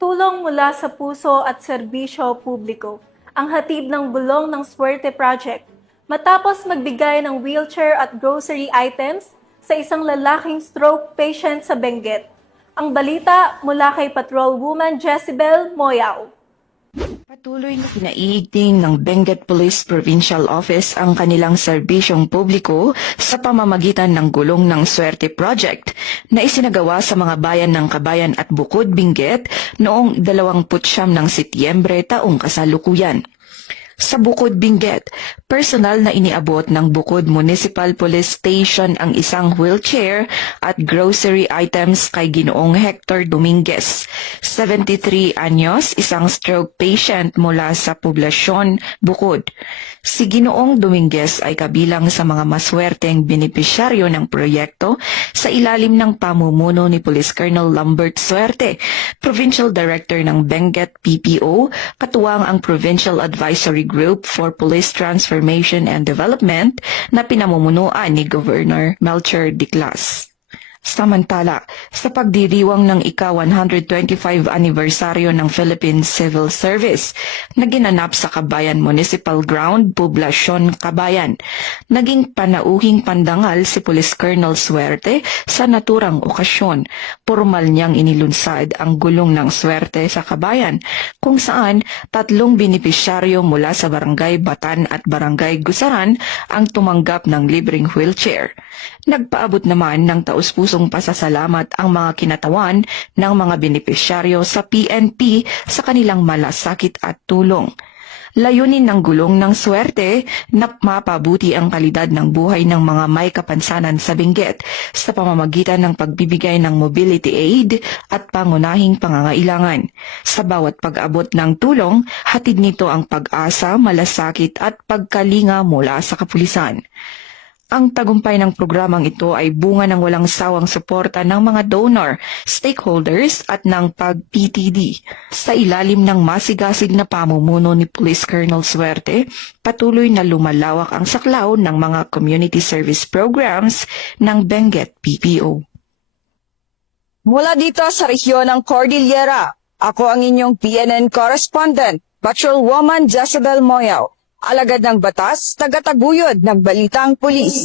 Tulong mula sa puso at serbisyo publiko, ang hatid ng bulong ng Swerte Project matapos magbigay ng wheelchair at grocery items sa isang lalaking stroke patient sa Benguet. Ang balita mula kay Patrolwoman Jezebel Moyao. Patuloy na kinaiigting ng Benguet Police Provincial Office ang kanilang serbisyong publiko sa pamamagitan ng gulong ng Swerte Project na isinagawa sa mga bayan ng Kabayan at Bukod, Benguet noong 29 ng Setyembre taong kasalukuyan. Sa Bukod, Benguet, personal na iniabot ng Bukod Municipal Police Station ang isang wheelchair at grocery items kay Ginoong Hector Dominguez, 73 anyos, isang stroke patient mula sa poblasyon Bukod. Si Ginoong Dominguez ay kabilang sa mga maswerteng benepisyaryo ng proyekto sa ilalim ng pamumuno ni Police Colonel Lambert Suerte, Provincial Director ng Benguet PPO, katuwang ang Provincial Advisory Group for Police Transformation and Development na pinamumunuan ni Governor Melchor Diclas. Samantala, sa pagdiriwang ng ika-125 anibersaryo ng Philippine Civil Service na ginanap sa Kabayan Municipal Ground, Poblasyon Kabayan, naging panauhing pandangal si Police Colonel Suerte sa naturang okasyon. Formal niyang inilunsad ang gulong ng Suerte sa Kabayan, kung saan 3 benepisyaryo mula sa Barangay Batan at Barangay Gusaran ang tumanggap ng libreng wheelchair. Nagpaabot naman ng taus-pusong pasasalamat ang mga kinatawan ng mga benepisyaryo sa PNP sa kanilang malasakit at tulong. Layunin ng gulong ng Suerte na mapabuti ang kalidad ng buhay ng mga may kapansanan sa Benguet sa pamamagitan ng pagbibigay ng mobility aid at pangunahing pangangailangan. Sa bawat pag-abot ng tulong, hatid nito ang pag-asa, malasakit at pagkalinga mula sa kapulisan. Ang tagumpay ng programang ito ay bunga ng walang sawang suporta ng mga donor, stakeholders at ng pag-PTD. Sa ilalim ng masigasig na pamumuno ni Police Colonel Suerte, patuloy na lumalawak ang saklaw ng mga community service programs ng Benguet PPO. Mula dito sa rehiyon ng Cordillera, ako ang inyong PNN correspondent, Patrolwoman Jezebel Moyao. Alagad ng batas, tagataguyod ng balitang pulis.